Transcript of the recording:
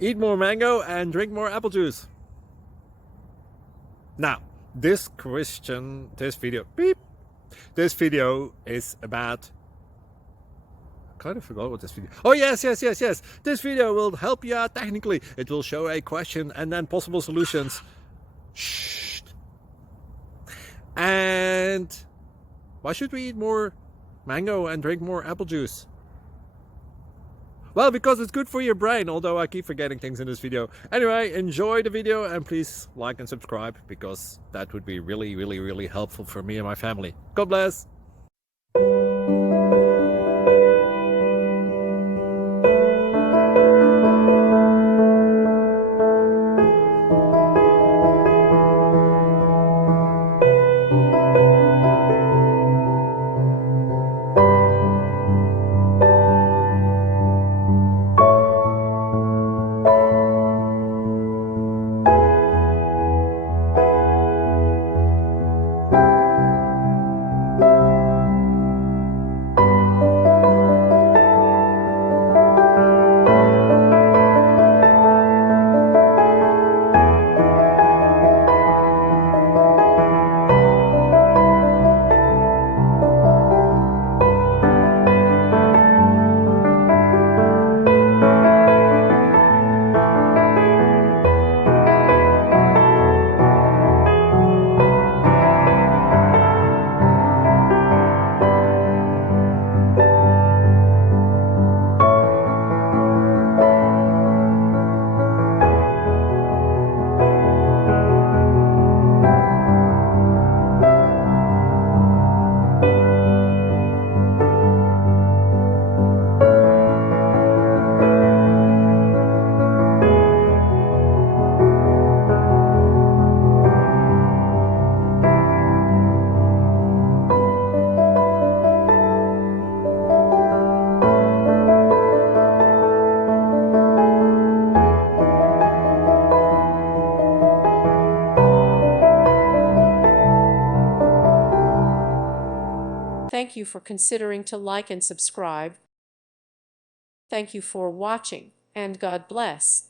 Eat more mango and drink more apple juice. Now, this video is about, I kind of forgot what this video. Oh yes. This video will help you out technically. It will show a question and then possible solutions. Shh. And why should we eat more mango and drink more apple juice? Well, because it's good for your brain, although I keep forgetting things in this video. Anyway, enjoy the video and please like and subscribe, because that would be really helpful for me and my family. God bless! Thank you for considering to like and subscribe. Thank you for watching, and God bless.